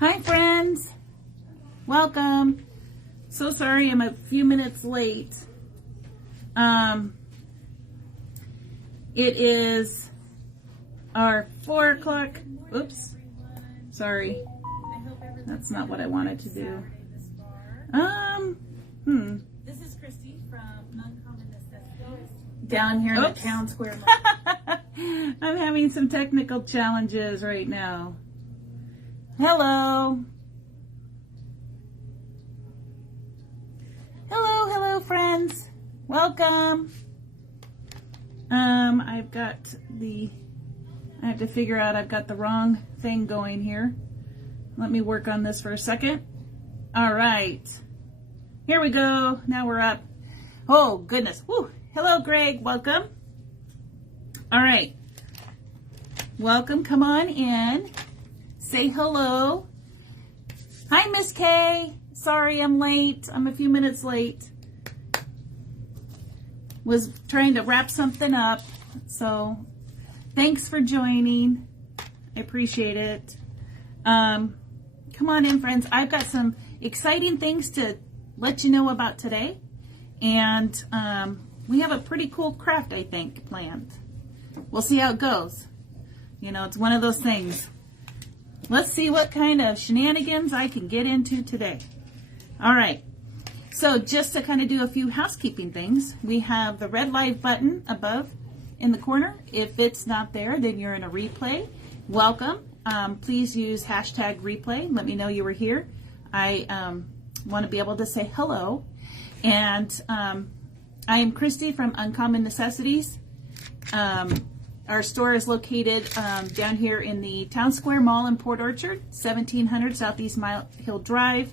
Hi friends, welcome. So sorry I'm a few minutes late. It is our 4 o'clock, oops, sorry, that's not what I wanted to do. This is Christy from Uncommon Necessities. Down here in the town square mall. I'm having some technical challenges right now. Hello. Hello friends. Welcome. I have to figure out I've got the wrong thing going here. Let me work on this for a second. All right. Here we go. Now we're up. Oh, goodness. Woo. Hello, Greg. Welcome. All right. Welcome. Come on in. Say hello. Hi, Miss Kay. Sorry I'm late. I'm a few minutes late. Was trying to wrap something up. So thanks for joining. I appreciate it. Come on in, friends. I've got some exciting things to let you know about today. And we have a pretty cool craft, I think, planned. We'll see how it goes. You know, it's one of those things. Let's see what kind of shenanigans I can get into today. All right. So just to kind of do a few housekeeping things, we have the red live button above in the corner. If it's not there, then you're in a replay. Welcome. Please use hashtag replay. Let me know you were here. I want to be able to say hello. And I am Christy from Uncommon Necessities. Our store is located down here in the Town Square Mall in Port Orchard, 1700 Southeast Mile Hill Drive.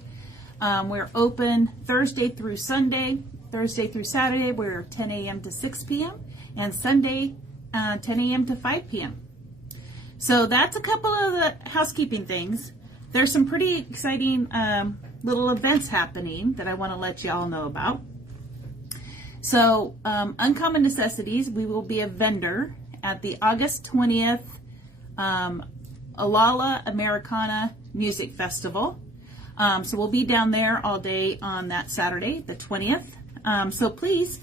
We're open Thursday through Sunday. Thursday through Saturday, we're 10 a.m. to 6 p.m. and Sunday 10 a.m. to 5 p.m. So that's a couple of the housekeeping things. There's some pretty exciting little events happening that I want to let you all know about. So Uncommon Necessities, we will be a vendor at the August 20th Alala Americana Music Festival. So we'll be down there all day on that Saturday, the 20th. So please,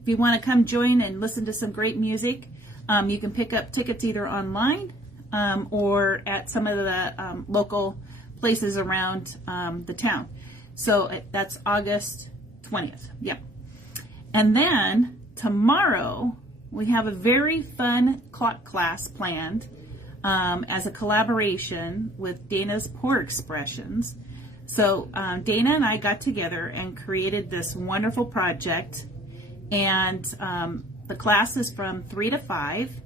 if you want to come join and listen to some great music, you can pick up tickets either online or at some of the local places around the town. So that's August 20th. Yep. And then tomorrow, we have a very fun clock class planned as a collaboration with Dana's Pour Expressions. So Dana and I got together and created this wonderful project, and the class is from 3 to 5.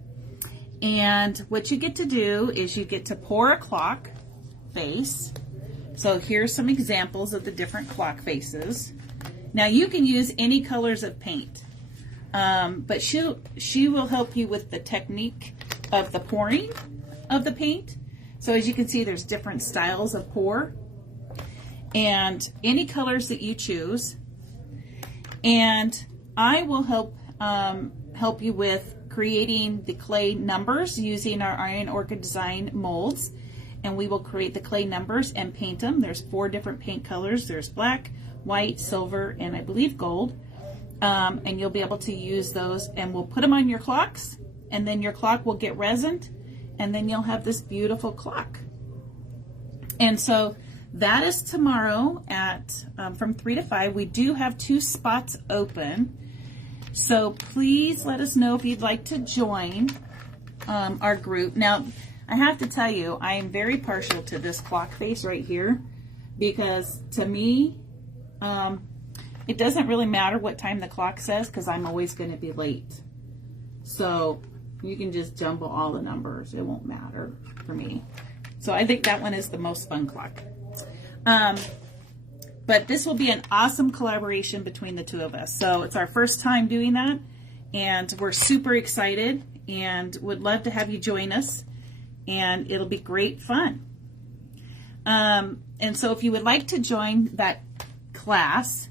And what you get to do is you get to pour a clock face. So here's some examples of the different clock faces. Now you can use any colors of paint. But she will help you with the technique of the pouring of the paint. So as you can see, there's different styles of pour and any colors that you choose. And I will help you with creating the clay numbers using our Iron Orchid Design molds. And we will create the clay numbers and paint them. There's 4 different paint colors. There's black, white, silver, and I believe gold. And you'll be able to use those, and we'll put them on your clocks, and then your clock will get resined, and then you'll have this beautiful clock. And so that is tomorrow at from 3 to 5. We do have 2 spots open, so please let us know if you'd like to join our group. Now, I have to tell you, I am very partial to this clock face right here, because to me, it doesn't really matter what time the clock says, because I'm always going to be late. So you can just jumble all the numbers. It won't matter for me. So I think that one is the most fun clock. But this will be an awesome collaboration between the 2 of us. So it's our first time doing that, and we're super excited and would love to have you join us, and it'll be great fun. And so if you would like to join that class,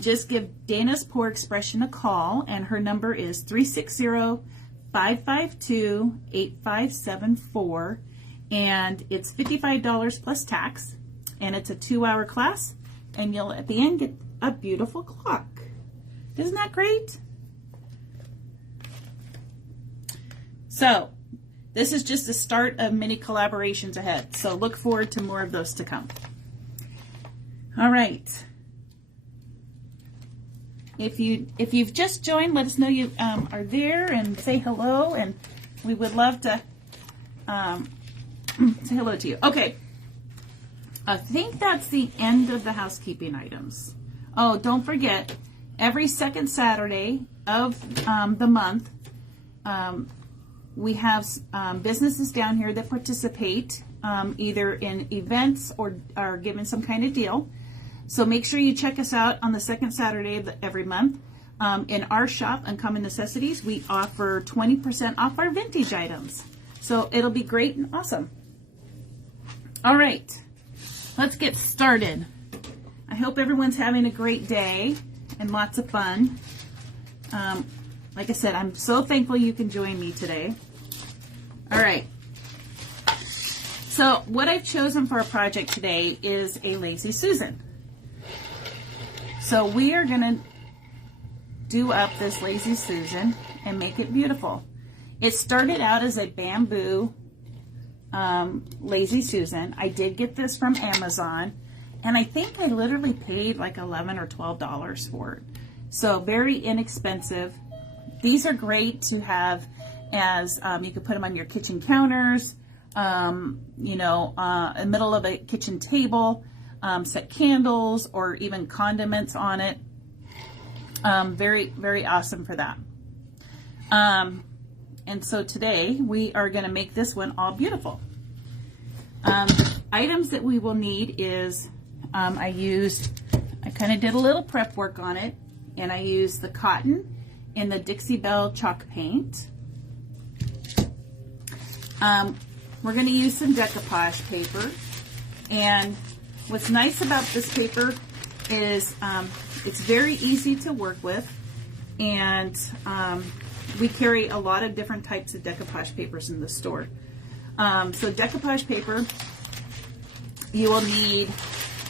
just give Dana's Pour Expression a call, and her number is 360-552-8574, and it's $55 plus tax, and it's a 2-hour class, and you'll at the end get a beautiful clock. Isn't that great? So this is just the start of many collaborations ahead, so look forward to more of those to come. All right. If you've just joined, let us know you are there and say hello, and we would love to say hello to you. Okay, I think that's the end of the housekeeping items. Oh, don't forget, every second Saturday of the month, we have businesses down here that participate either in events or are given some kind of deal. So make sure you check us out on the second Saturday of every month. In our shop, Uncommon Necessities, we offer 20% off our vintage items. So it'll be great and awesome. All right, let's get started. I hope everyone's having a great day and lots of fun. Like I said, I'm so thankful you can join me today. All right. So what I've chosen for our project today is a Lazy Susan. So we are going to do up this Lazy Susan and make it beautiful. It started out as a bamboo Lazy Susan. I did get this from Amazon, and I think I literally paid like $11 or $12 for it. So very inexpensive. These are great to have as you could put them on your kitchen counters, in the middle of a kitchen table. Set candles or even condiments on it. Very, very awesome for that. And so today we are going to make this one all beautiful. The items that we will need is I kind of did a little prep work on it, and I used the cotton in the Dixie Belle chalk paint. We're going to use some decoupage paper, and what's nice about this paper is it's very easy to work with, and we carry a lot of different types of decoupage papers in the store. So decoupage paper, you will need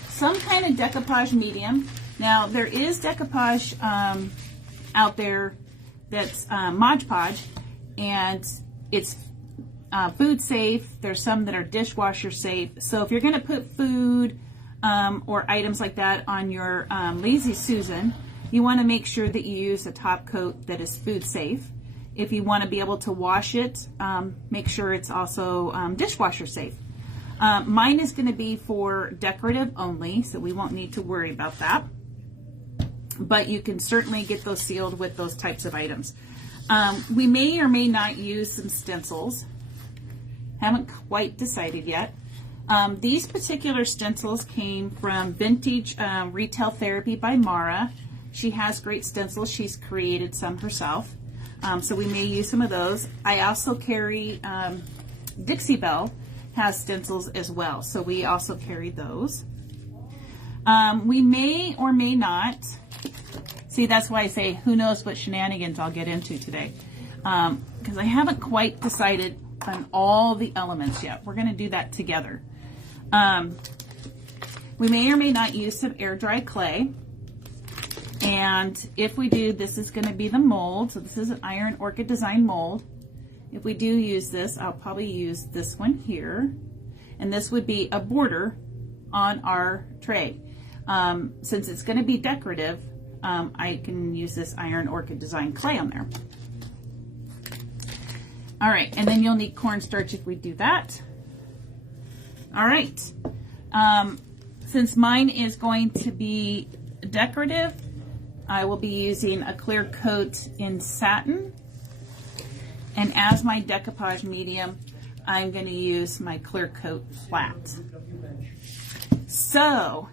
some kind of decoupage medium. Now there is decoupage out there that's Mod Podge, and it's food safe. There's some that are dishwasher safe. So if you're going to put food or items like that on your Lazy Susan, you want to make sure that you use a top coat that is food safe. If you want to be able to wash it, make sure it's also dishwasher safe. Mine is going to be for decorative only, so we won't need to worry about that. But you can certainly get those sealed with those types of items. We may or may not use some stencils. Haven't quite decided yet. These particular stencils came from Vintage Retail Therapy by Mara. She has great stencils. She's created some herself. So we may use some of those. I also carry Dixie Belle has stencils as well. So we also carry those. We may or may not. See, that's why I say who knows what shenanigans I'll get into today. Because I haven't quite decided on all the elements yet. We're going to do that together. We may or may not use some air dry clay. And if we do, this is going to be the mold. So this is an Iron Orchid Design mold. If we do use this, I'll probably use this one here. And this would be a border on our tray. Since it's going to be decorative, I can use this Iron Orchid Design clay on there. All right, and then you'll need cornstarch if we do that. All right, since mine is going to be decorative, I will be using a clear coat in satin. And as my decoupage medium, I'm going to use my clear coat flat. So,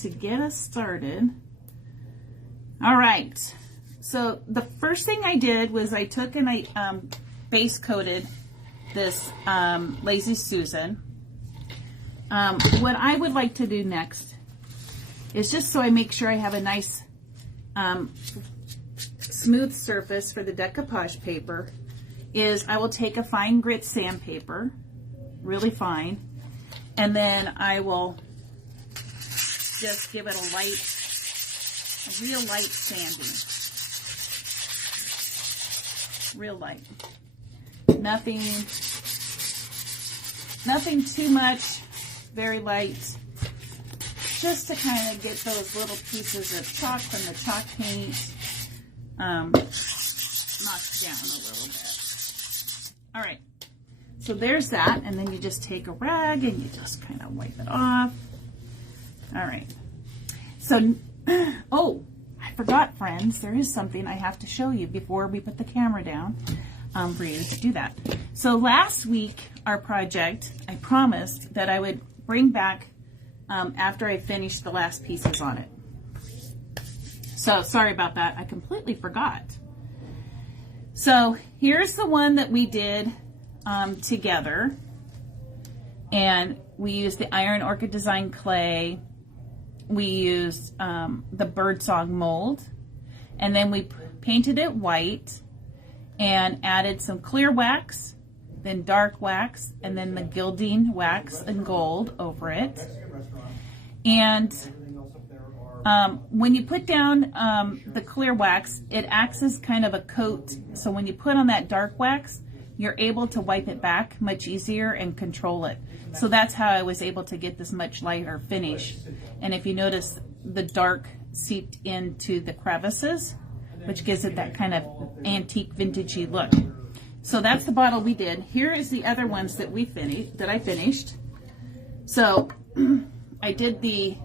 to get us started, all right. So the first thing I did was I took and I base coated this Lazy Susan. What I would like to do next is just so I make sure I have a nice smooth surface for the decoupage paper is I will take a fine grit sandpaper really fine. And then I will just give it a real light sanding. Real light. Nothing too much, very light. Just to kind of get those little pieces of chalk from the chalk paint knocked down a little bit. All right, so there's that, and then you just take a rag and you just kind of wipe it off. All right, so, oh, I forgot, friends, there is something I have to show you before we put the camera down for you to do that. So last week, our project, I promised that I would bring back after I finished the last pieces on it. So sorry about that. I completely forgot. So here's the one that we did together. And we used the Iron Orchid Design clay. We used the Birdsong mold. And then we painted it white and added some clear wax, then dark wax, and then the gilding wax and gold over it. And when you put down the clear wax, it acts as kind of a coat. So when you put on that dark wax, you're able to wipe it back much easier and control it. So that's how I was able to get this much lighter finish. And if you notice, the dark seeped into the crevices, which gives it that kind of antique vintagey look. So that's the bottle we did. Here is the other ones that I finished. So I did the,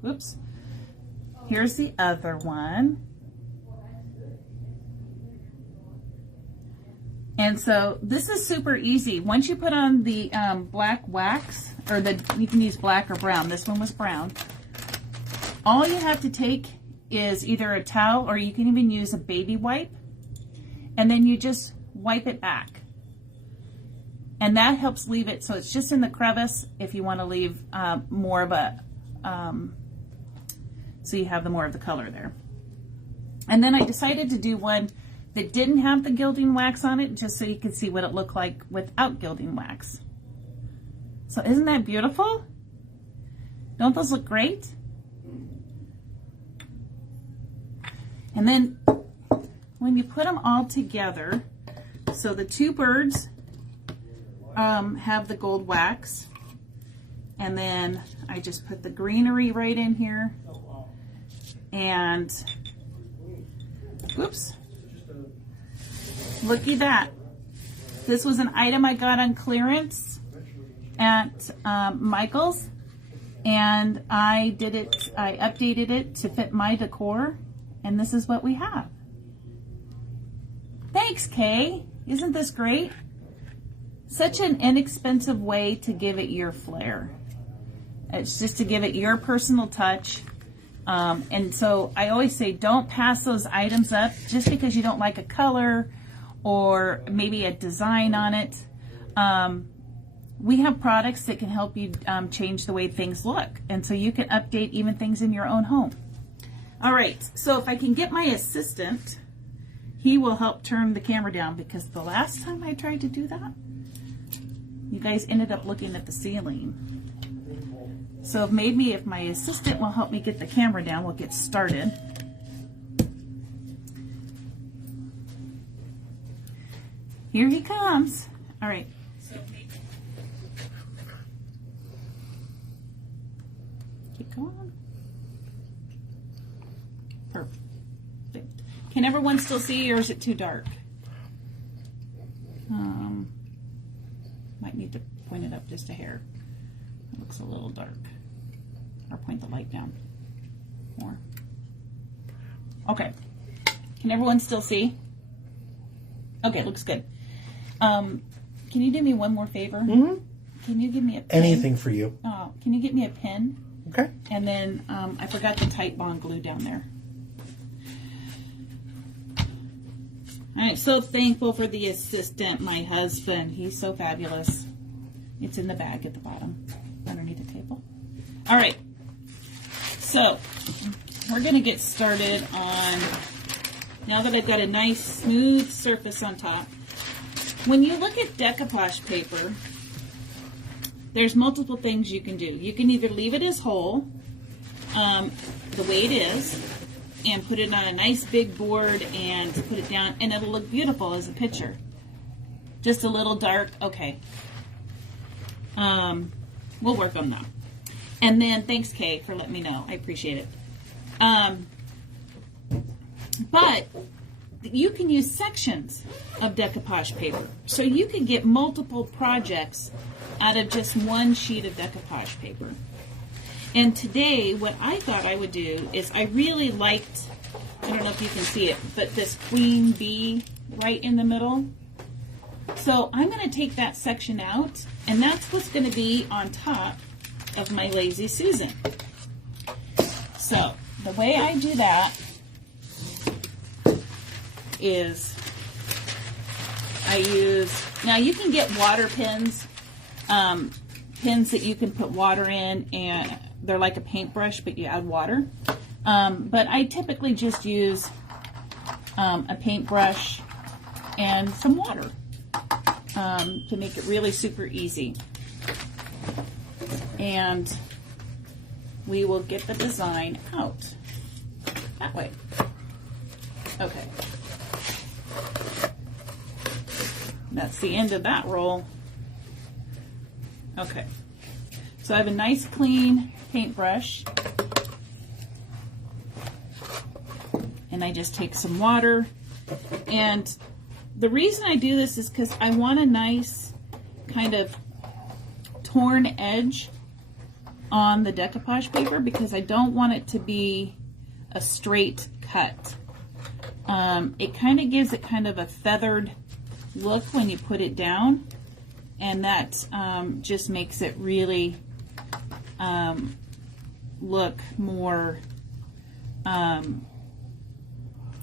whoops, here's the other one. And so this is super easy. Once you put on the black wax, or you can use black or brown. This one was brown. All you have to take is either a towel, or you can even use a baby wipe, and then you just wipe it back. And that helps leave it so it's just in the crevice if you want to leave more of a, so you have more of the color there. And then I decided to do one that didn't have the gilding wax on it, just so you could see what it looked like without gilding wax. So isn't that beautiful? Don't those look great? And then when you put them all together, so the two birds have the gold wax, and then I just put the greenery right in here, and whoops, looky that. This was an item I got on clearance at Michael's, and I updated it to fit my decor, and this is what we have. Thanks, Kay. Isn't this great? Such an inexpensive way to give it your flair. It's just to give it your personal touch. And so I always say, don't pass those items up just because you don't like a color or maybe a design on it. We have products that can help you change the way things look. And so you can update even things in your own home. All right, so if I can get my assistant, he will help turn the camera down, because the last time I tried to do that, you guys ended up looking at the ceiling. So maybe if my assistant will help me get the camera down, we'll get started. Here he comes. All right. Keep going. Perfect. Can everyone still see, or is it too dark? Might need to point it up just a hair. It looks a little dark. Or point the light down more. Okay. Can everyone still see? Okay, looks good. Can you do me one more favor? Mm-hmm. Can you give me a pen? Anything for you. Oh, can you get me a pen? Okay. And then I forgot the Titebond glue down there. All right, so thankful for the assistant, my husband. He's so fabulous. It's in the bag at the bottom, underneath the table. All right, so we're gonna get started on, now that I've got a nice smooth surface on top. When you look at decoupage paper, there's multiple things you can do. You can either leave it as whole, the way it is, and put it on a nice big board and put it down, and it'll look beautiful as a picture. Just a little dark, okay. We'll work on that. And then, thanks, Kay, for letting me know. I appreciate it. But you can use sections of decoupage paper. So you can get multiple projects out of just one sheet of decoupage paper. And today, what I thought I would do is I really liked, I don't know if you can see it, but this queen bee right in the middle. So I'm going to take that section out, and that's what's going to be on top of my Lazy Susan. So the way I do that is I use, now you can get water pins, pins that you can put water in, and they're like a paintbrush, but you add water. But I typically just use a paintbrush and some water to make it really super easy. And we will get the design out that way. Okay. That's the end of that roll. Okay. So I have a nice clean paintbrush. And I just take some water. And the reason I do this is because I want a nice kind of torn edge on the decoupage paper, because I don't want it to be a straight cut. It kind of gives it kind of a feathered look when you put it down, and that just makes it really look more,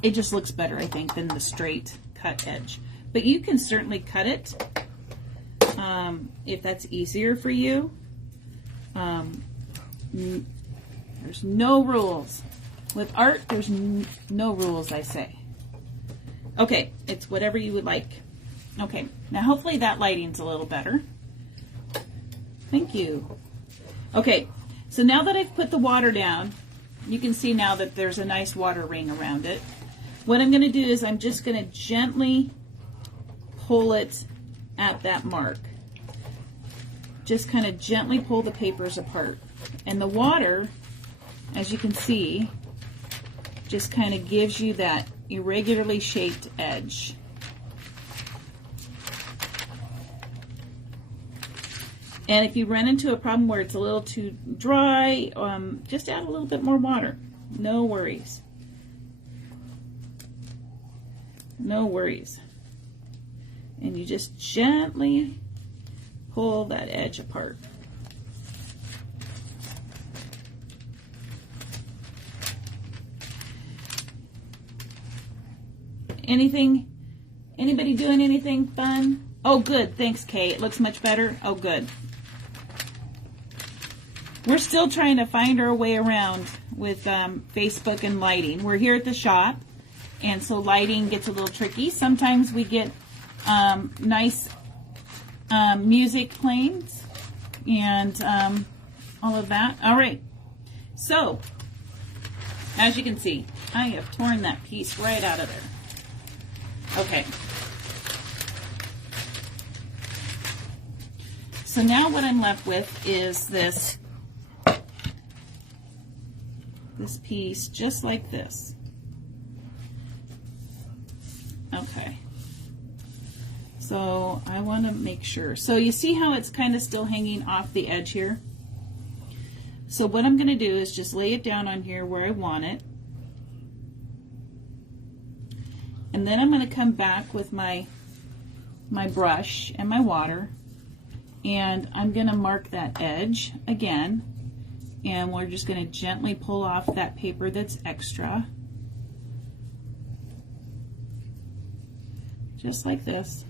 it just looks better, I think, than the straight cut edge. But you can certainly cut it if that's easier for you. There's no rules. With art, there's no rules, I say. Okay, it's whatever you would like. Okay, now hopefully that lighting's a little better. Thank you. Okay, so now that I've put the water down, you can see now that there's a nice water ring around it. What I'm going to do is I'm just going to gently pull it at that mark. Just kind of gently pull the papers apart. And the water, as you can see, just kind of gives you that irregularly shaped edge. And if you run into a problem where it's a little too dry, just add a little bit more water. No worries. No worries. And you just gently pull that edge apart. Anybody doing anything fun? Oh, good. Thanks, Kay. It looks much better. Oh, good. We're still trying to find our way around with Facebook and lighting. We're here at the shop, and so lighting gets a little tricky. Sometimes we get nice music playing and all of that. All right. So, as you can see, I have torn that piece right out of there. Okay. So now what I'm left with is this piece just like this. Okay. So I want to make sure. So you see how it's kind of still hanging off the edge here? So what I'm going to do is just lay it down on here where I want it. And then I'm going to come back with my brush and my water, and I'm going to mark that edge again, and we're just going to gently pull off that paper that's extra, just like this.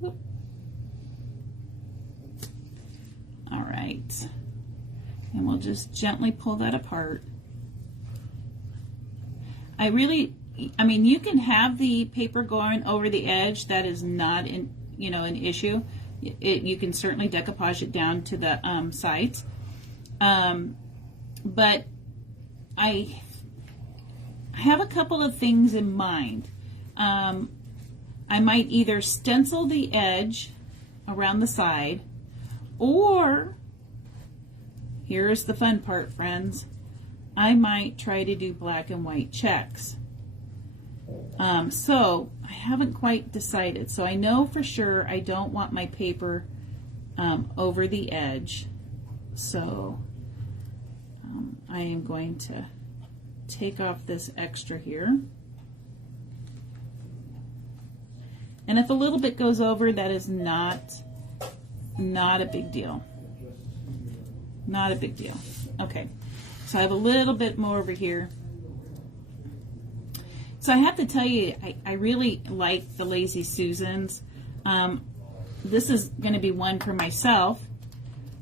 Whoop. All right, and we'll just gently pull that apart. I mean, you can have the paper going over the edge. That is not you know, an issue. You can certainly decoupage it down to the sides. But I have a couple of things in mind. I might either stencil the edge around the side, or, here's the fun part, friends, I might try to do black and white checks. So I haven't quite decided. So I know for sure I don't want my paper over the edge. So I am going to take off this extra here. And if a little bit goes over, that is not a big deal. Not a big deal. Okay, so I have a little bit more over here. So I have to tell you, I really like the Lazy Susans. This is going to be one for myself,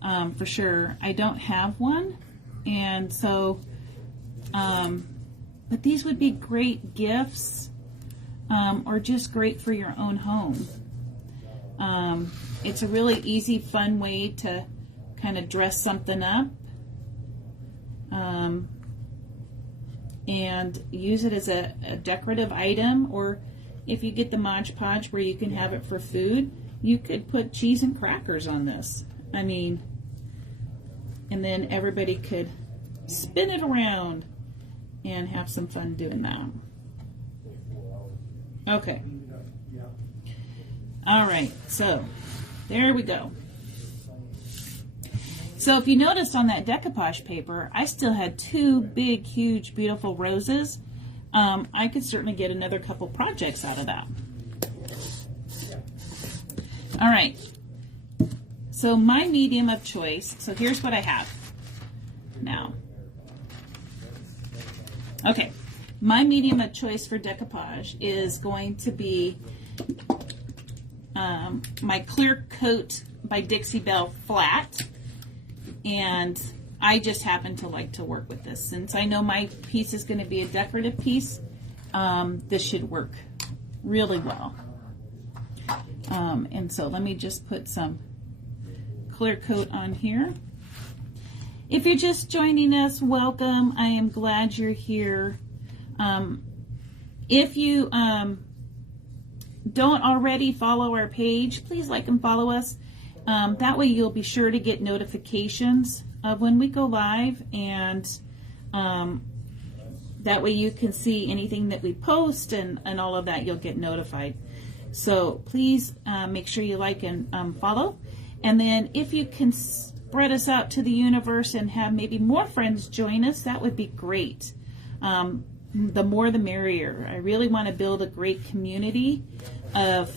for sure. I don't have one, and so, but these would be great gifts, or just great for your own home. It's a really easy, fun way to kind of dress something up. And use it as a decorative item, or if you get the Mod Podge where you can have it for food, you could put cheese and crackers on this. I mean, and then everybody could spin it around and have some fun doing that. Okay. All right, so there we go. So if you noticed on that decoupage paper, I still had two big, huge, beautiful roses. I could certainly get another couple projects out of that. All right. So my medium of choice, so here's what I have now. Okay. My medium of choice for decoupage is going to be my Clear Coat by Dixie Belle Flat. And I just happen to like to work with this. Since I know my piece is going to be a decorative piece, this should work really well. And so let me just put some Clear Coat on here. If you're just joining us, welcome. I am glad you're here. If you don't already follow our page, please like and follow us. That way you'll be sure to get notifications of when we go live, and that way you can see anything that we post and all of that. You'll get notified. So please make sure you like and follow. And then if you can spread us out to the universe and have maybe more friends join us, that would be great. The more the merrier. I really want to build a great community of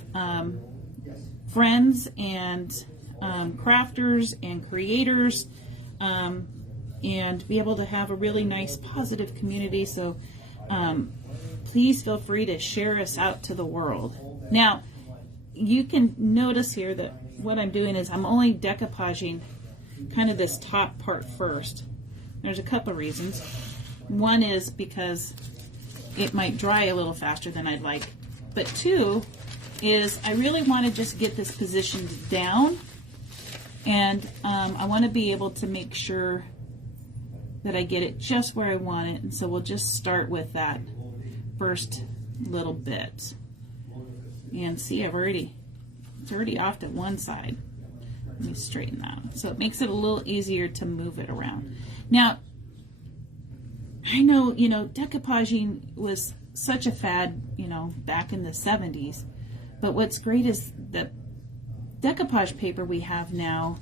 friends and crafters and creators, and be able to have a really nice positive community. So please feel free to share us out to the world. Now you can notice here that what I'm doing is I'm only decoupaging kind of this top part first. There's a couple of reasons. One is because it might dry a little faster than I'd like, but two is I really want to just get this positioned down, and I want to be able to make sure that I get it just where I want it. And so we'll just start with that first little bit. And see, it's already off to one side. Let me straighten that. So it makes it a little easier to move it around. Now, I know, decoupaging was such a fad, back in the 70s. But what's great is the decoupage paper we have now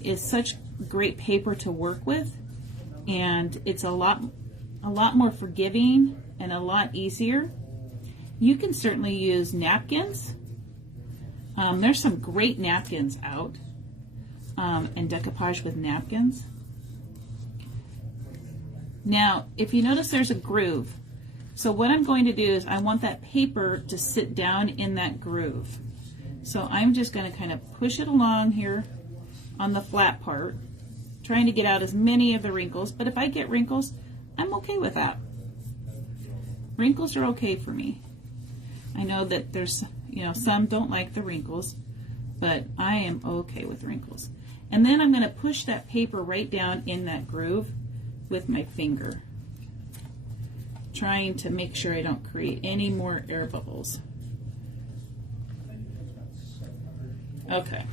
is such great paper to work with, and it's a lot more forgiving and a lot easier. You can certainly use napkins. There's some great napkins out, and decoupage with napkins. Now, if you notice, there's a groove. So what I'm going to do is I want that paper to sit down in that groove. So I'm just going to kind of push it along here on the flat part, trying to get out as many of the wrinkles. But if I get wrinkles, I'm okay with that. Wrinkles are okay for me. I know that there's, You know, some don't like the wrinkles, but I am okay with wrinkles. And then I'm going to push that paper right down in that groove with my finger, trying to make sure I don't create any more air bubbles. Okay.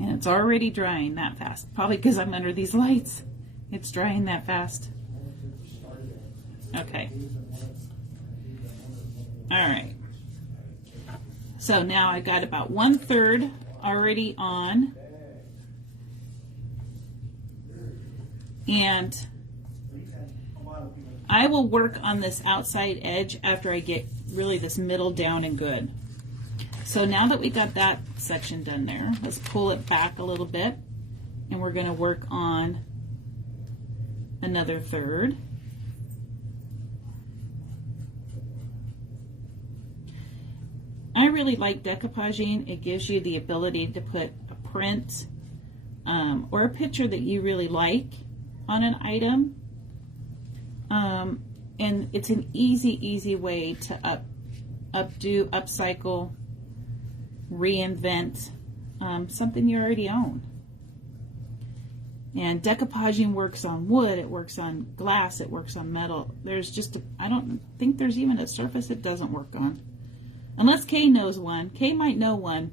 And it's already drying that fast. Probably because I'm under these lights. It's drying that fast. Okay. All right. So now I got about 1/3 already on. And I will work on this outside edge after I get really this middle down and good. So now that we got that section done there, let's pull it back a little bit, and we're going to work on another 1/3. I really like decoupaging. It gives you the ability to put a print or a picture that you really like on an item. And it's an easy way to upcycle, reinvent something you already own. And decoupaging works on wood, it works on glass, it works on metal. There's just, I don't think there's even a surface it doesn't work on. Unless Kay knows one. Kay might know one.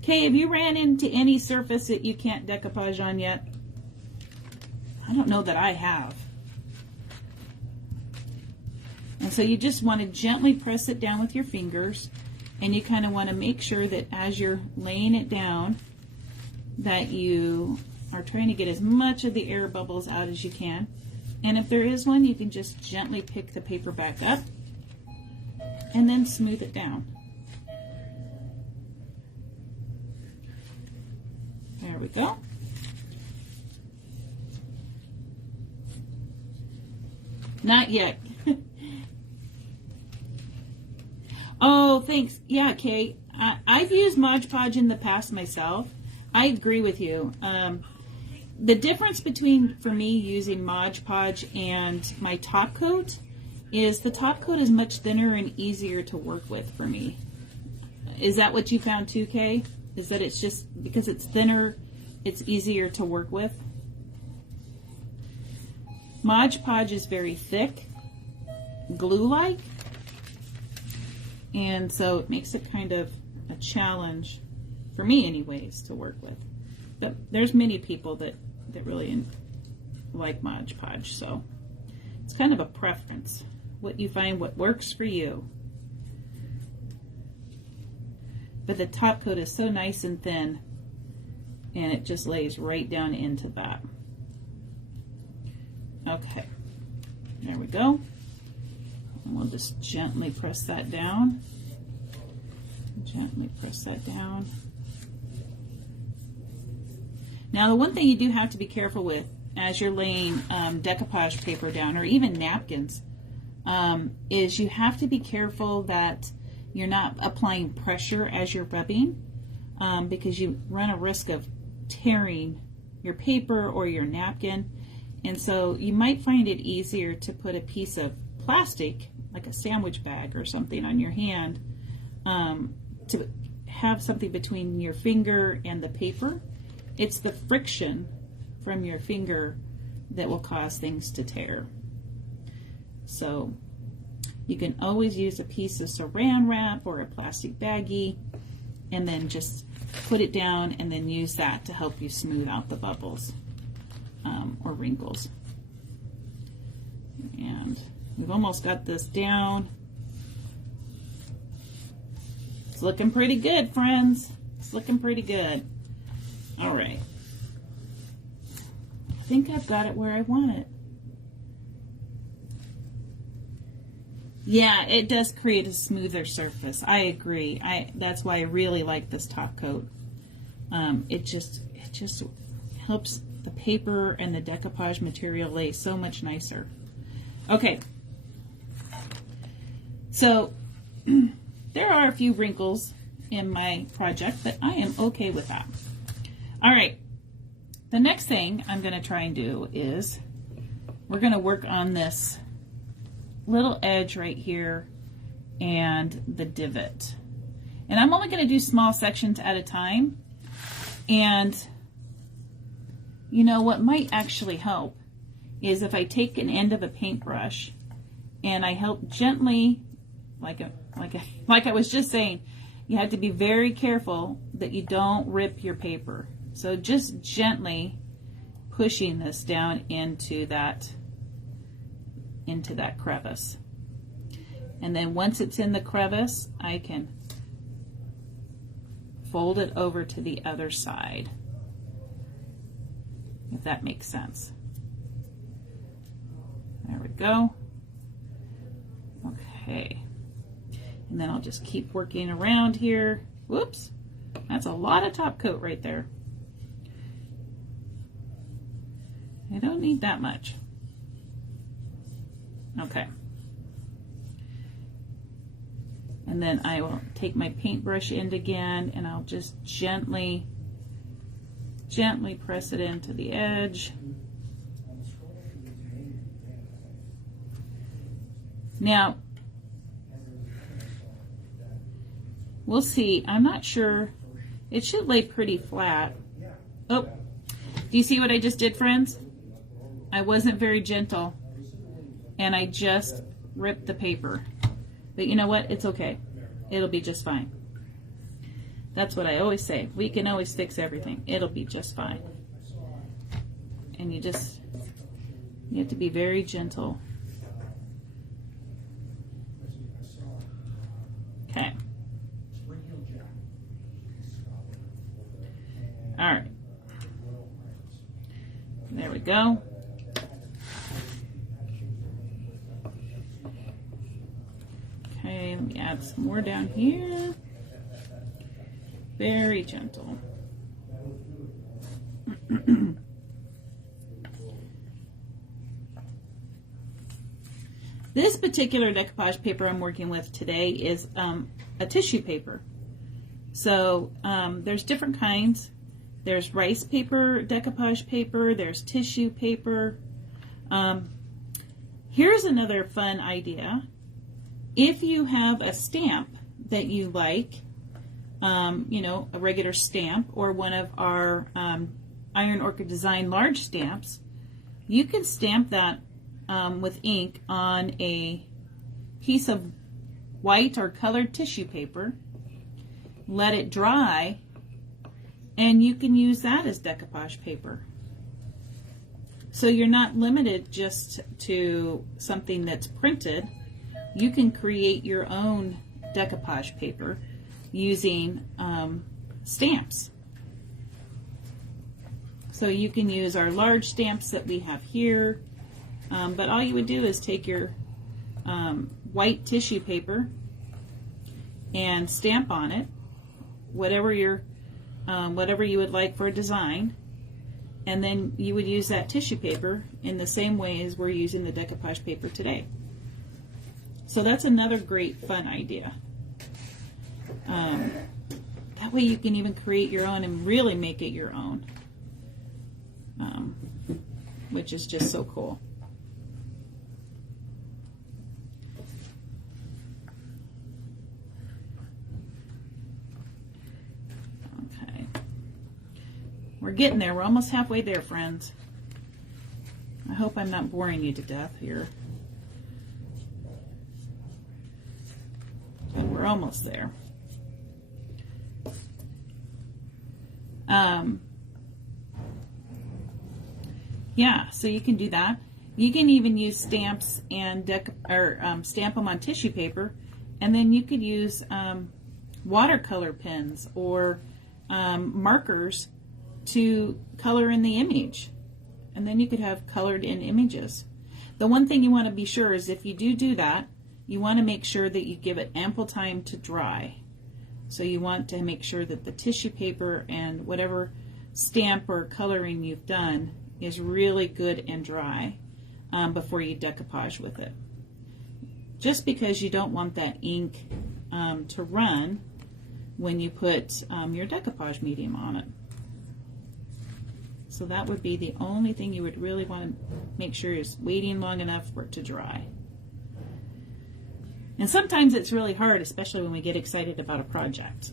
Kay, have you ran into any surface that you can't decoupage on yet? I don't know that I have. And so you just want to gently press it down with your fingers, and you kind of want to make sure that as you're laying it down that you are trying to get as much of the air bubbles out as you can. And if there is one, you can just gently pick the paper back up and then smooth it down. There we go. Not yet. Oh, thanks. Yeah, Kay. I've used Mod Podge in the past myself. I agree with you. The difference between, for me, using Mod Podge and my top coat is the top coat is much thinner and easier to work with for me. Is that what you found too, Kay? Is that it's just because it's thinner, it's easier to work with? Mod Podge is very thick, glue-like, and so it makes it kind of a challenge, for me anyways, to work with. But there's many people that really like Mod Podge, so it's kind of a preference. What you find, what works for you. But the top coat is so nice and thin, and it just lays right down into that. Okay, there we go. And we'll just gently press that down. Gently press that down. Now, the one thing you do have to be careful with as you're laying decoupage paper down, or even napkins, is you have to be careful that you're not applying pressure as you're rubbing, because you run a risk of tearing your paper or your napkin. And so you might find it easier to put a piece of plastic, like a sandwich bag or something, on your hand, to have something between your finger and the paper. It's the friction from your finger that will cause things to tear. So you can always use a piece of saran wrap or a plastic baggie, and then just put it down and then use that to help you smooth out the bubbles or wrinkles. And we've almost got this down. It's looking pretty good, friends. It's looking pretty good. All right. I think I've got it where I want it. Yeah, it does create a smoother surface. I agree. That's why I really like this top coat. It just helps the paper and the decoupage material lay so much nicer. Okay. So there are a few wrinkles in my project, but I am okay with that. All right. the next thing I'm going to try and do is we're going to work on this little edge right here and the divot. And I'm only going to do small sections at a time. And you know what might actually help is if I take an end of a paintbrush and I help gently, like I was just saying, you have to be very careful that you don't rip your paper. So just gently pushing this down into that crevice. And then once it's in the crevice, I can fold it over to the other side, if that makes sense. There we go. Okay. And then I'll just keep working around here. Whoops. That's a lot of top coat right there. I don't need that much. Okay. And then I will take my paintbrush end again and I'll just gently press it into the edge. Now, we'll see. I'm not sure. It should lay pretty flat. Oh, do you see what I just did, friends? I wasn't very gentle and I just ripped the paper. But you know what? It's okay. It'll be just fine. That's what I always say. We can always fix everything. It'll be just fine. And you have to be very gentle. Okay. All right. There we go. Okay, let me add some more down here. Very gentle. This particular decoupage paper I'm working with today is a tissue paper. So there's different kinds. There's rice paper, decoupage paper, there's tissue paper. Here's another fun idea. If you have a stamp that you like, you know, a regular stamp or one of our Iron Orchid Design large stamps, you can stamp that with ink on a piece of white or colored tissue paper, let it dry, and you can use that as decoupage paper. So you're not limited just to something that's printed. You can create your own decoupage paper using stamps. So you can use our large stamps that we have here, but all you would do is take your white tissue paper and stamp on it whatever you would like for a design, and then you would use that tissue paper in the same way as we're using the decoupage paper today. So that's another great fun idea. That way you can even create your own and really make it your own, which is just so cool. Okay. We're getting there. We're almost halfway there, friends. I hope I'm not boring you to death here. But we're almost there. Yeah, so you can do that. You can even use stamps and stamp them on tissue paper, and then you could use watercolor pens or markers to color in the image, and then you could have colored in images. The one thing you want to be sure is if you do that, you want to make sure that you give it ample time to dry. So you want to make sure that the tissue paper and whatever stamp or coloring you've done is really good and dry before you decoupage with it. Just because you don't want that ink to run when you put your decoupage medium on it. So that would be the only thing you would really want to make sure is waiting long enough for it to dry. And sometimes it's really hard, especially when we get excited about a project.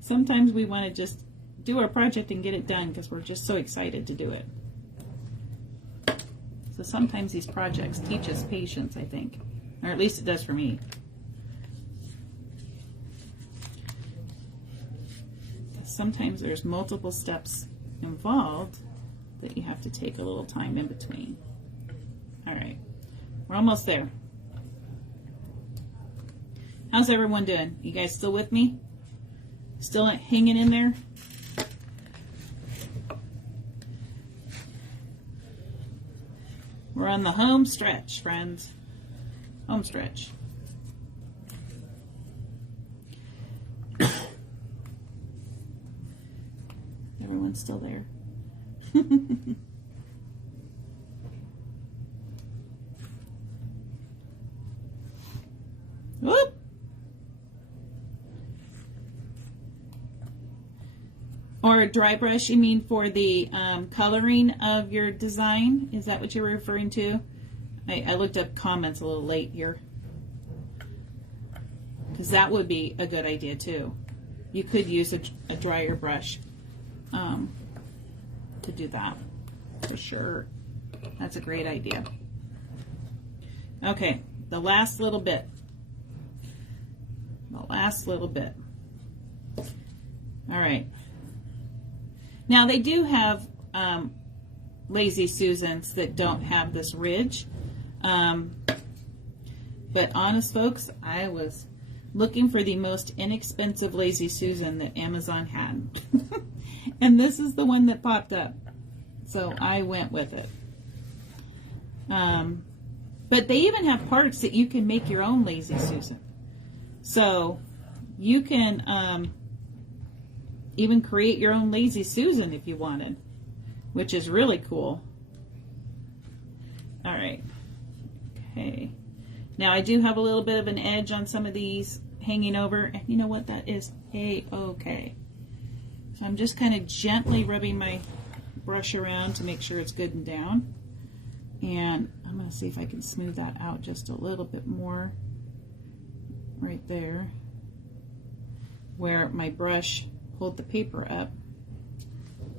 Sometimes we want to just do our project and get it done because we're just so excited to do it. So sometimes these projects teach us patience, I think. Or at least it does for me. Sometimes there's multiple steps involved that you have to take a little time in between. All right, we're almost there. How's everyone doing? You guys still with me? Still hanging in there? We're on the home stretch, friends. Home stretch. Everyone's still there. Whoop! Or a dry brush, you mean for the coloring of your design? Is that what you're referring to? I looked up comments a little late here. Because that would be a good idea too. You could use a drier brush to do that, for sure. That's a great idea. Okay, the last little bit. The last little bit. All right. Now they do have Lazy Susans that don't have this ridge. But honest folks, I was looking for the most inexpensive Lazy Susan that Amazon had. And this is the one that popped up. So I went with it. But they even have parts that you can make your own Lazy Susan. So you can even create your own Lazy Susan if you wanted, which is really cool. All right. Okay. Now I do have a little bit of an edge on some of these hanging over, and you know what, that is A-okay. So I'm just kind of gently rubbing my brush around to make sure it's good and down. And I'm going to see if I can smooth that out just a little bit more right there where my brush pulled the paper up.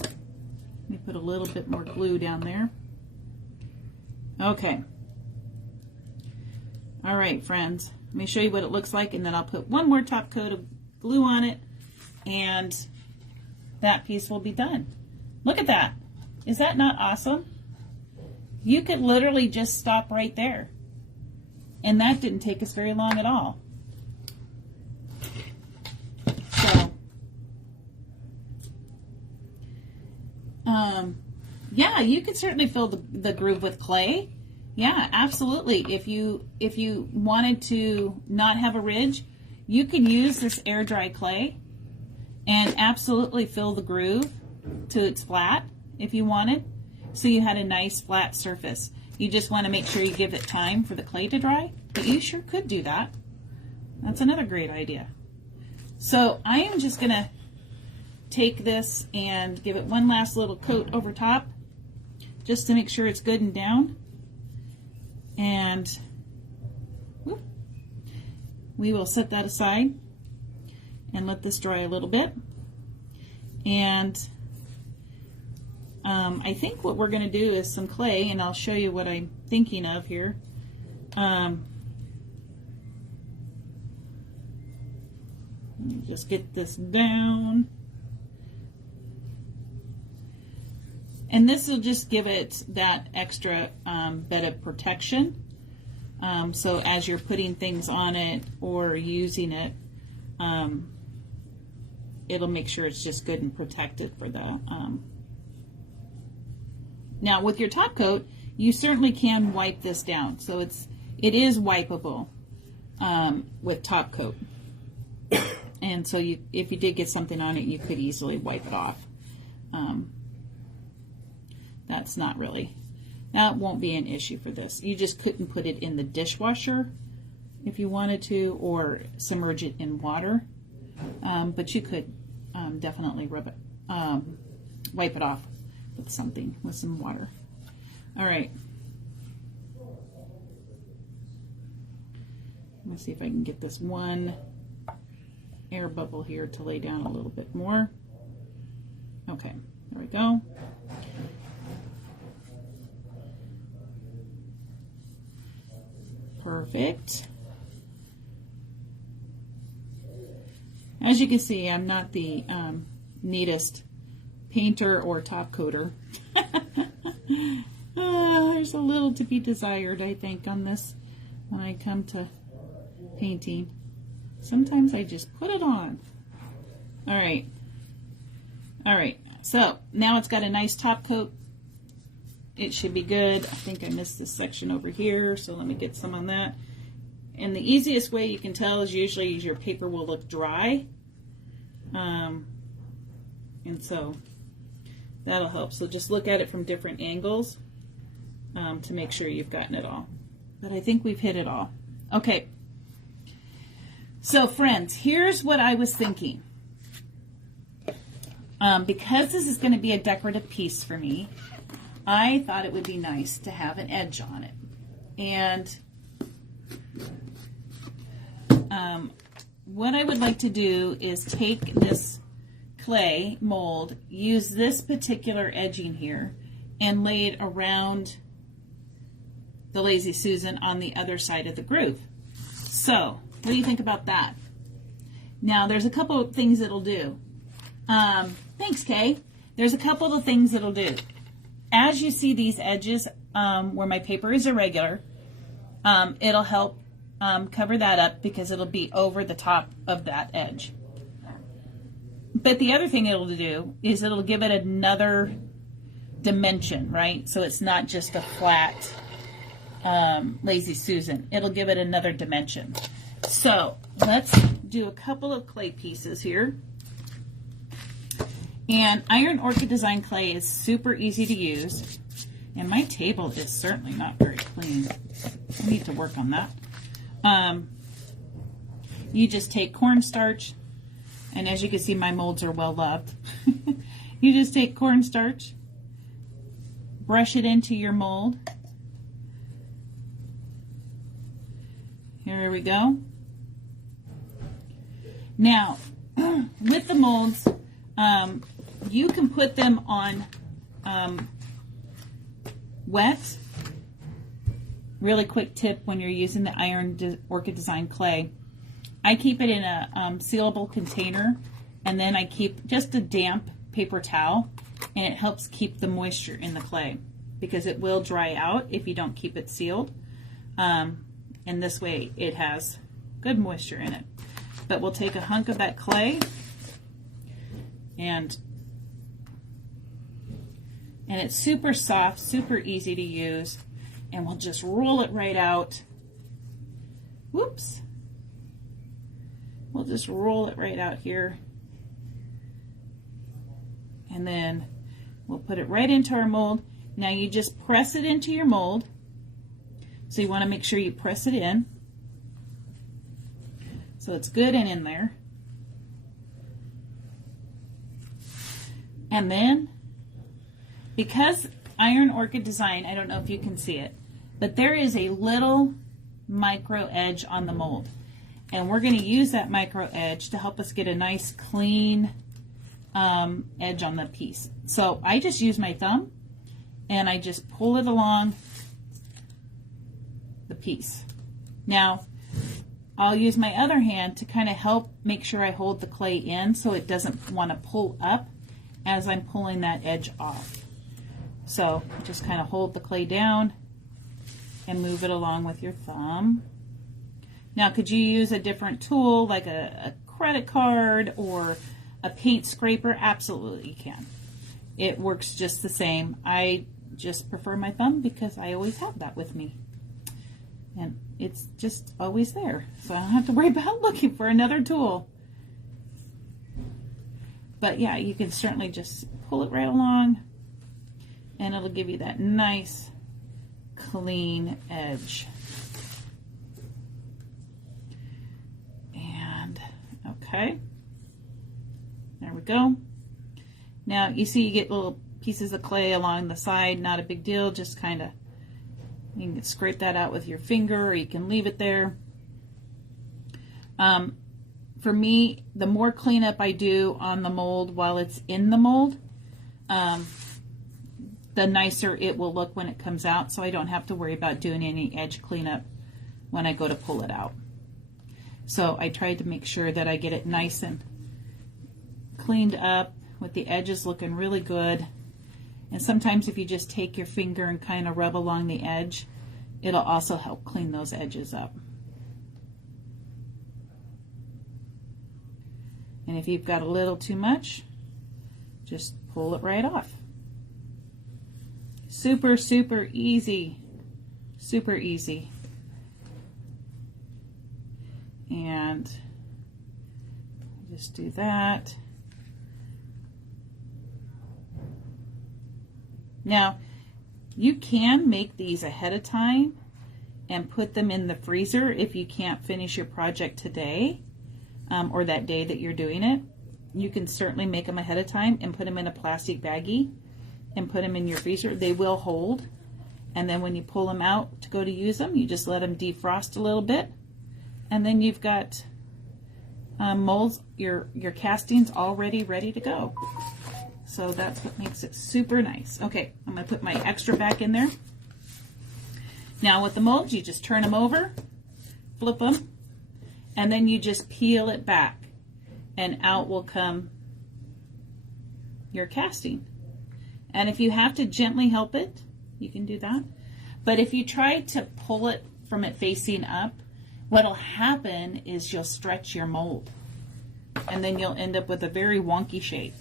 Let me put a little bit more glue down there. Okay. All right, friends. Let me show you what it looks like, and then I'll put one more top coat of glue on it, and that piece will be done. Look at that. Is that not awesome? You could literally just stop right there. And that didn't take us very long at all. So, yeah, you could certainly fill the groove with clay. Yeah, absolutely. If you wanted to not have a ridge, you can use this air dry clay and absolutely fill the groove to its flat if you wanted. So you had a nice flat surface. You just want to make sure you give it time for the clay to dry, but you sure could do that. That's another great idea. So I am just going to take this and give it one last little coat over top just to make sure it's good and down. And whoop, we will set that aside and let this dry a little bit. And I think what we're going to do is some clay, and I'll show you what I'm thinking of here. Let me just get this down. And this will just give it that extra bit of protection. So as you're putting things on it or using it, it'll make sure it's just good and protected for the... Now with your top coat, you certainly can wipe this down. So it is wipeable with top coat. And so if you did get something on it, you could easily wipe it off. That's not really, that won't be an issue for this. You just couldn't put it in the dishwasher if you wanted to, or submerge it in water. But you could definitely rub it, wipe it off with something, with some water. All right. Let me see if I can get this one air bubble here to lay down a little bit more. Okay, there we go. Perfect. As you can see, I'm not the neatest painter or top coater. There's a little to be desired, I think, on this when I come to painting. Sometimes I just put it on. All right. All right. So now it's got a nice top coat. It should be good. I think I missed this section over here, so let me get some on that. And the easiest way you can tell is usually your paper will look dry. And so that'll help. So just look at it from different angles to make sure you've gotten it all. But I think we've hit it all. Okay. So friends, here's what I was thinking. Because this is going to be a decorative piece for me, I thought it would be nice to have an edge on it. And what I would like to do is take this clay mold, use this particular edging here, and lay it around the Lazy Susan on the other side of the groove. So, what do you think about that? Now, there's a couple of things it'll do. Thanks, Kay. There's a couple of things it'll do. As you see these edges where my paper is irregular, it'll help cover that up because it'll be over the top of that edge. But the other thing it'll do is it'll give it another dimension, right? So it's not just a flat Lazy Susan. It'll give it another dimension. So let's do a couple of clay pieces here. And Iron Orchid Design clay is super easy to use. And my table is certainly not very clean. I need to work on that. You just take cornstarch, and as you can see, my molds are well loved. You just take cornstarch, brush it into your mold. Here we go. Now, with the molds, you can put them on wet. Really quick tip when you're using the Iron Orchid Design clay. I keep it in a sealable container, and then I keep just a damp paper towel, and it helps keep the moisture in the clay because it will dry out if you don't keep it sealed. And this way it has good moisture in it. But we'll take a hunk of that clay and it's super soft, super easy to use, and we'll just roll it right out. Whoops. We'll just roll it right out here. And then we'll put it right into our mold. Now you just press it into your mold. So you want to make sure you press it in so it's good and in there. And then, because Iron Orchid Design, I don't know if you can see it, but there is a little micro edge on the mold. And we're going to use that micro edge to help us get a nice clean edge on the piece. So I just use my thumb and I just pull it along the piece. Now, I'll use my other hand to kind of help make sure I hold the clay in so it doesn't want to pull up as I'm pulling that edge off. So just kind of hold the clay down and move it along with your thumb. Now, could you use a different tool like a credit card or a paint scraper? Absolutely you can. It works just the same. I just prefer my thumb because I always have that with me. And it's just always there. So I don't have to worry about looking for another tool. But yeah, you can certainly just pull it right along and it'll give you that nice clean edge. And okay, there we go. Now you see you get little pieces of clay along the side, not a big deal, just kind of, you can scrape that out with your finger or you can leave it there. For me, the more cleanup I do on the mold while it's in the mold, the nicer it will look when it comes out, so I don't have to worry about doing any edge cleanup when I go to pull it out. So I tried to make sure that I get it nice and cleaned up with the edges looking really good. And sometimes if you just take your finger and kind of rub along the edge, it'll also help clean those edges up. And if you've got a little too much, just pull it right off. Super, super easy. Super easy. And just do that. Now, you can make these ahead of time and put them in the freezer if you can't finish your project today. Or that day that you're doing it. You can certainly make them ahead of time and put them in a plastic baggie and put them in your freezer. They will hold, and then when you pull them out to go to use them, you just let them defrost a little bit, and then you've got molds, your castings already ready to go. So that's what makes it super nice. Okay, I'm going to put my extra back in there. Now with the molds, you just turn them over, flip them, and then you just peel it back, and out will come your casting. And if you have to gently help it, you can do that. But if you try to pull it from it facing up, what'll happen is you'll stretch your mold, and then you'll end up with a very wonky shape.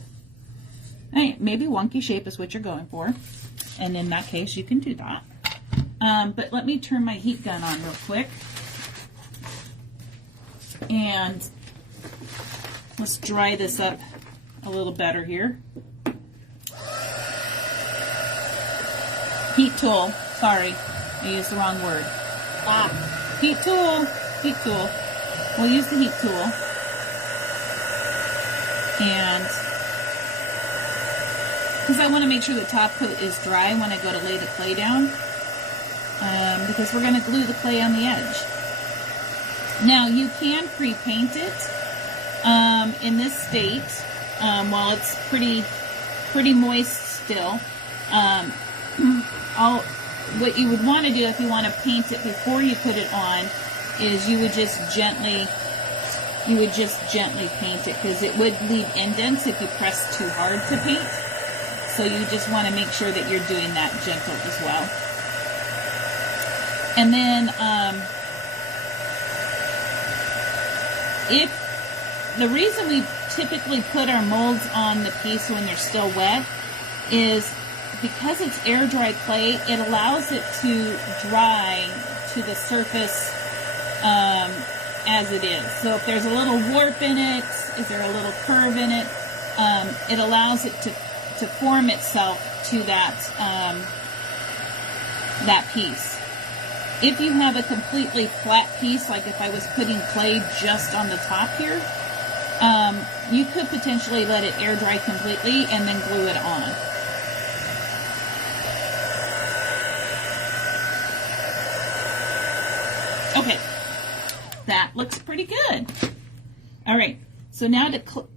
Hey, maybe wonky shape is what you're going for, and in that case, you can do that. But let me turn my heat gun on real quick. And let's dry this up a little better here. Heat tool. Sorry, I used the wrong word. Heat tool. Heat tool. We'll use the heat tool. And because I want to make sure the top coat is dry when I go to lay the clay down. Because we're going to glue the clay on the edge. Now, you can pre-paint it in this state while it's pretty moist still. What you would want to do if you want to paint it before you put it on is you would just gently paint it, because it would leave indents if you press too hard to paint. So you just want to make sure that you're doing that gentle as well. And then if the reason we typically put our molds on the piece when they're still wet is because it's air dry clay, it allows it to dry to the surface as it is. So if there's a little warp in it, is there a little curve in it, it allows it to form itself to that that piece. If you have a completely flat piece, like if I was putting clay just on the top here, you could potentially let it air dry completely and then glue it on. Okay, that looks pretty good. All right, so now to put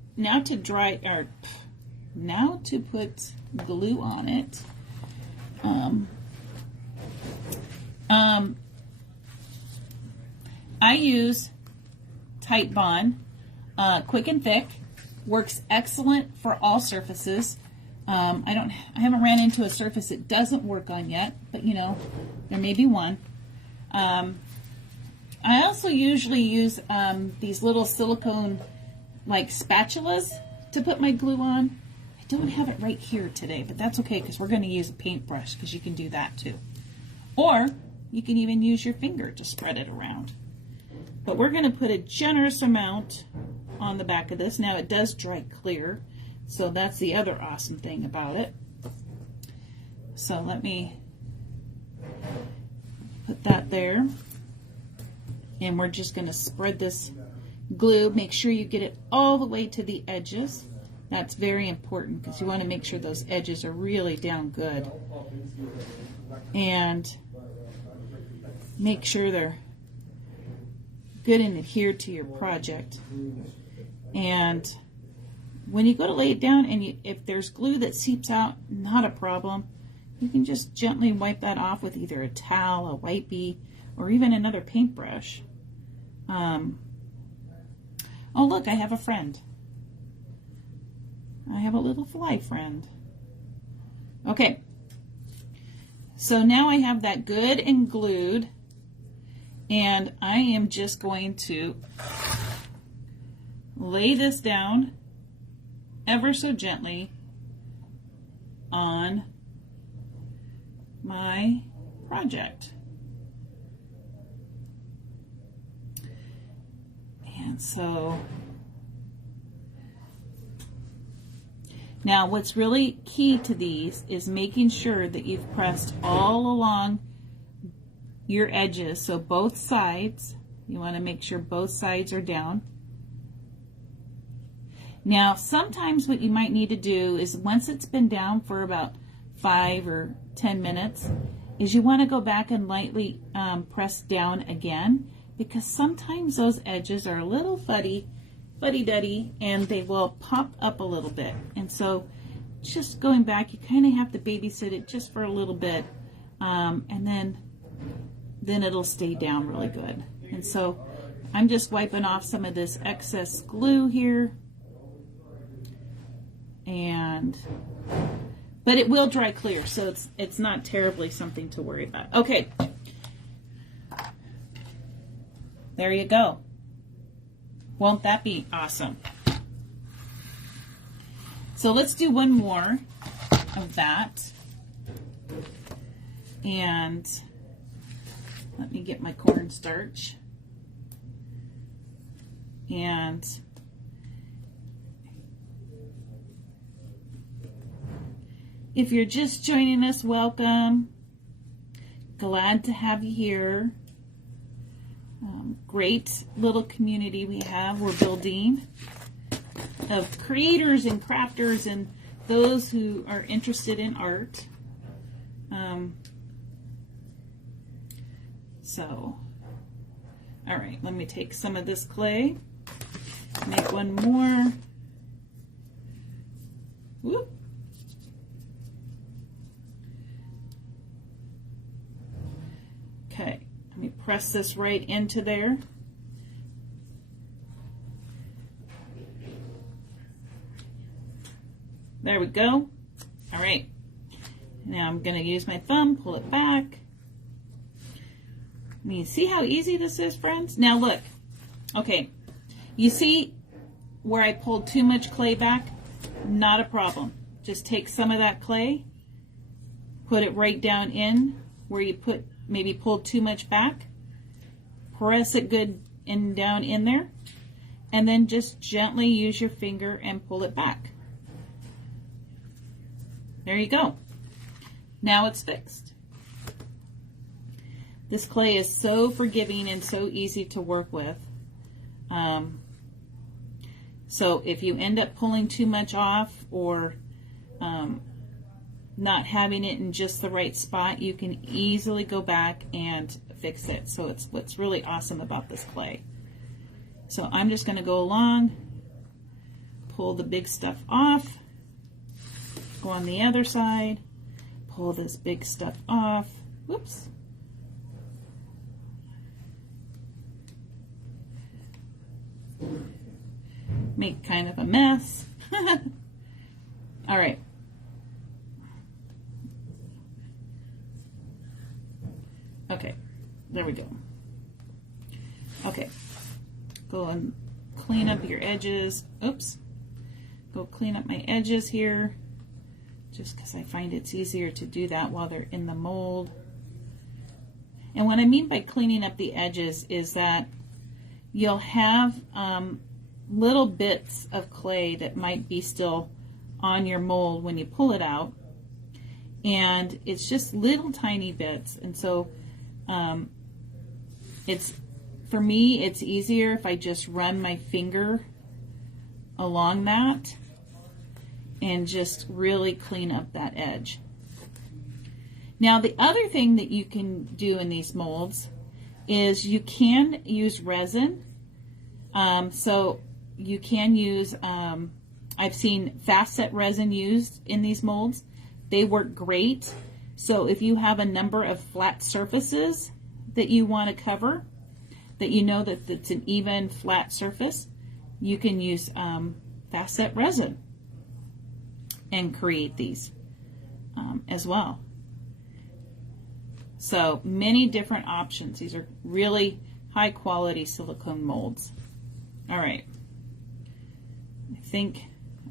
glue on it. I use Titebond, Quick and Thick. Works excellent for all surfaces. I haven't ran into a surface it doesn't work on yet, but you know, there may be one. I also usually use these little silicone like spatulas to put my glue on. I don't have it right here today, but that's okay because we're going to use a paintbrush, because you can do that too. Or you can even use your finger to spread it around. But we're going to put a generous amount on the back of this. Now it does dry clear, so that's the other awesome thing about it. So let me put that there. And we're just going to spread this glue. Make sure you get it all the way to the edges. That's very important because you want to make sure those edges are really down good. And make sure they're good and adhered to your project. And when you go to lay it down and if there's glue that seeps out, not a problem. You can just gently wipe that off with either a towel, a wipey, or even another paintbrush. Oh look, I have a friend. I have a little fly friend. Okay, so now I have that good and glued, and I am just going to lay this down ever so gently on my project. And so now what's really key to these is making sure that you've pressed all along your edges, so both sides. You want to make sure both sides are down. Now sometimes what you might need to do is once it's been down for about 5 or 10 minutes is you want to go back and lightly press down again, because sometimes those edges are a little fuddy-duddy and they will pop up a little bit. And so just going back, you kind of have to babysit it just for a little bit, and then it'll stay down really good. And so I'm just wiping off some of this excess glue here, but it will dry clear, so it's not terribly something to worry about. Okay, there you go. Won't that be awesome? So let's do one more of that. And let me get my cornstarch. And if you're just joining us, welcome. Glad to have you here. Great little community we have. We're building of creators and crafters and those who are interested in art. So, all right, let me take some of this clay, make one more. Whoop. Okay, let me press this right into there. There we go. All right. Now I'm going to use my thumb, pull it back. I mean, see how easy this is, friends? Now look. Okay. You see where I pulled too much clay back? Not a problem. Just take some of that clay, put it right down in where you maybe pulled too much back. Press it good and down in there, and then just gently use your finger and pull it back. There you go. Now it's fixed. This clay is so forgiving and so easy to work with. So if you end up pulling too much off or not having it in just the right spot, you can easily go back and fix it. So it's what's really awesome about this clay. So I'm just going to go along, pull the big stuff off, go on the other side, pull this big stuff off. Whoops. Make kind of a mess. All right. Okay, there we go. Okay, go and clean up your edges. Oops. Go clean up my edges here, just because I find it's easier to do that while they're in the mold. And what I mean by cleaning up the edges is that you'll have little bits of clay that might be still on your mold when you pull it out, and it's just little tiny bits. And so for me it's easier if I just run my finger along that and just really clean up that edge. Now, the other thing that you can do in these molds is you can use resin. So you can use, I've seen fast set resin used in these molds. They work great. So if you have a number of flat surfaces that you want to cover, that you know that it's an even flat surface, you can use fast set resin and create these as well. So many different options. These are really high quality silicone molds. All right, I think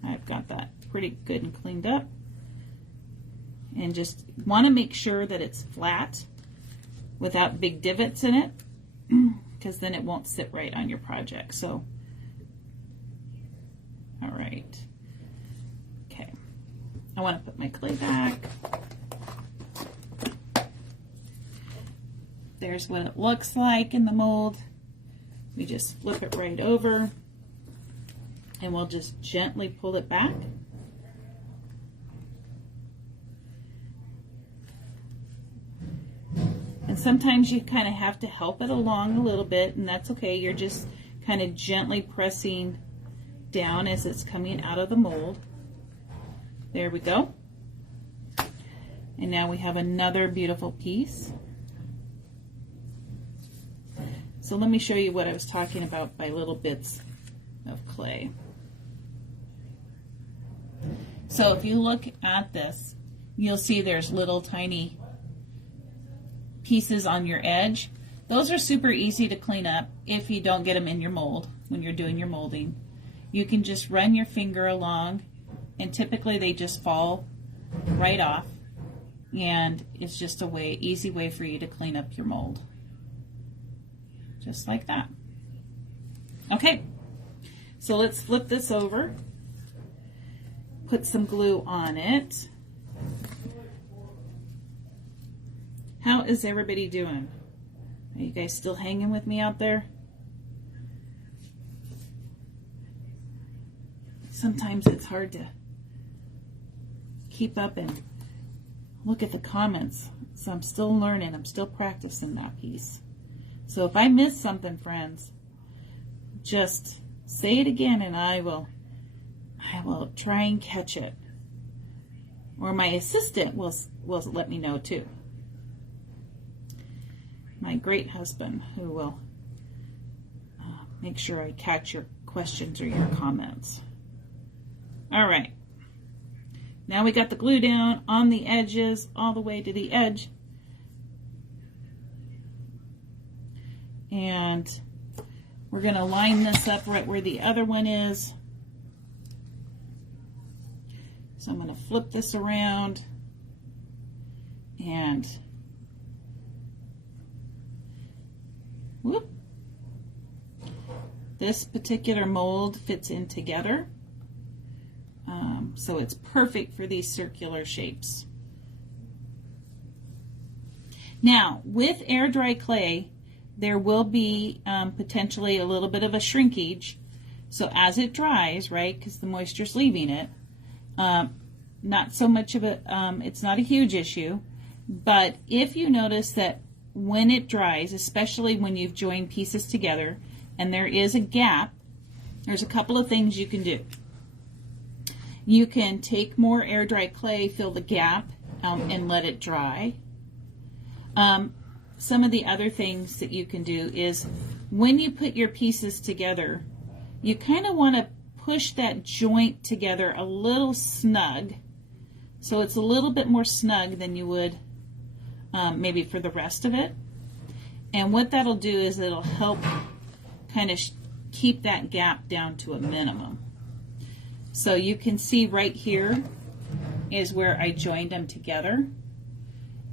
I've got that pretty good and cleaned up. And just want to make sure that it's flat without big divots in it, because then it won't sit right on your project. So, all right. Okay, I want to put my clay back. There's what it looks like in the mold. We just flip it right over, and we'll just gently pull it back. And sometimes you kind of have to help it along a little bit, and that's okay. You're just kind of gently pressing down as it's coming out of the mold. There we go. And now we have another beautiful piece. So let me show you what I was talking about by little bits of clay. So if you look at this, you'll see there's little tiny pieces on your edge. Those are super easy to clean up if you don't get them in your mold when you're doing your molding. You can just run your finger along, and typically they just fall right off, and it's just a easy way for you to clean up your mold. Just like that. Okay, so let's flip this over, put some glue on it. How is everybody doing? Are you guys still hanging with me out there? Sometimes it's hard to keep up and look at the comments. So I'm still learning. I'm still practicing that piece. So if I miss something, friends, just say it again and I will try and catch it. Or my assistant will let me know too. My great husband, who will make sure I catch your questions or your comments. All right. Now we got the glue down on the edges all the way to the edge. And we're going to line this up right where the other one is. So I'm going to flip this around and whoop. This particular mold fits in together. So it's perfect for these circular shapes. Now, with air dry clay, there will be potentially a little bit of a shrinkage. So as it dries, right, because the moisture's leaving it, not so much of a, it's not a huge issue, but if you notice that when it dries, especially when you've joined pieces together and there is a gap, there's a couple of things you can do. You can take more air dry clay, fill the gap, and let it dry. Some of the other things that you can do is when you put your pieces together, you kind of want to push that joint together a little snug. So it's a little bit more snug than you would maybe for the rest of it. And what that'll do is it'll help kind of keep that gap down to a minimum. So you can see right here is where I joined them together.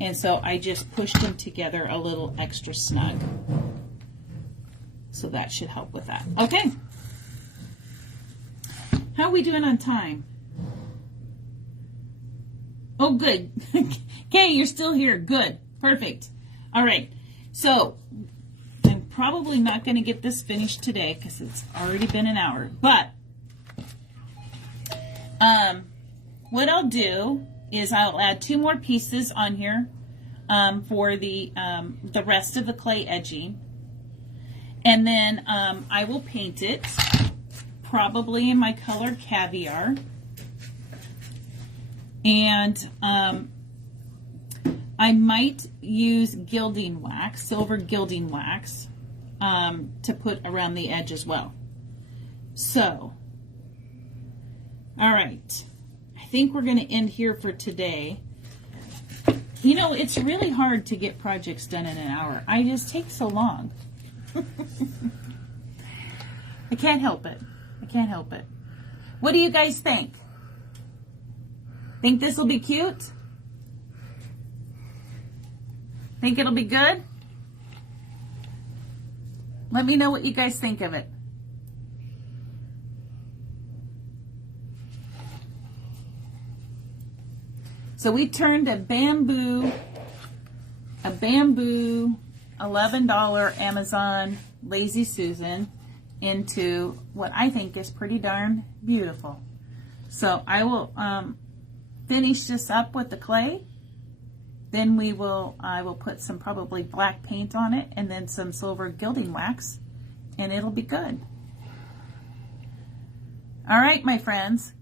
And so I just pushed them together a little extra snug. So that should help with that. Okay. How are we doing on time? Oh, good. Okay, you're still here. Good. Perfect. All right. So I'm probably not going to get this finished today because it's already been an hour. But what I'll do is I'll add 2 more pieces on here for the rest of the clay edging. And then I will paint it, probably in my color Caviar. And I might use gilding wax, silver gilding wax, to put around the edge as well. So, all right. I think we're going to end here for today. You know, it's really hard to get projects done in an hour. I just take so long. I can't help it. I can't help it. What do you guys think? Think this will be cute? Think it'll be good? Let me know what you guys think of it. So we turned a bamboo $11 Amazon Lazy Susan into what I think is pretty darn beautiful. So I will finish this up with the clay. Then I will put some probably black paint on it and then some silver gilding wax, and it'll be good. All right, my friends.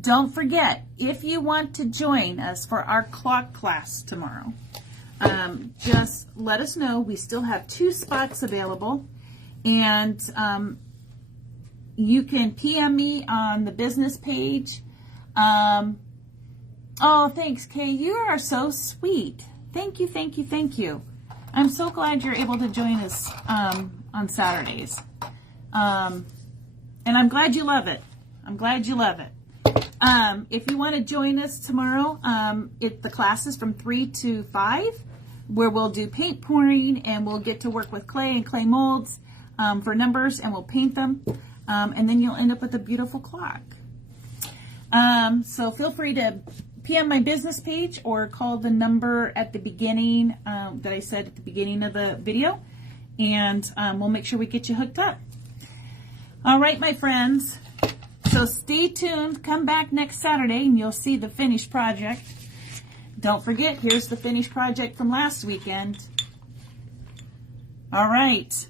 Don't forget, if you want to join us for our clock class tomorrow, just let us know. We still have 2 spots available, and you can PM me on the business page. Oh, thanks, Kay. You are so sweet. Thank you, thank you, thank you. I'm so glad you're able to join us on Saturdays. And I'm glad you love it. I'm glad you love it. If you want to join us tomorrow, the class is from 3 to 5, where we'll do paint pouring and we'll get to work with clay and clay molds for numbers, and we'll paint them. And then you'll end up with a beautiful clock. So feel free to PM my business page or call the number at the beginning that I said at the beginning of the video, and we'll make sure we get you hooked up. All right, my friends. So stay tuned. Come back next Saturday and you'll see the finished project. Don't forget, here's the finished project from last weekend. All right.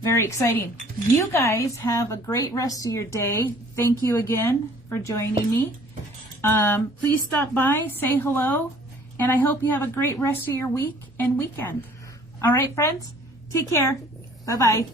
Very exciting. You guys have a great rest of your day. Thank you again for joining me. Please stop by, say hello, and I hope you have a great rest of your week and weekend. All right, friends? Take care. Bye-bye.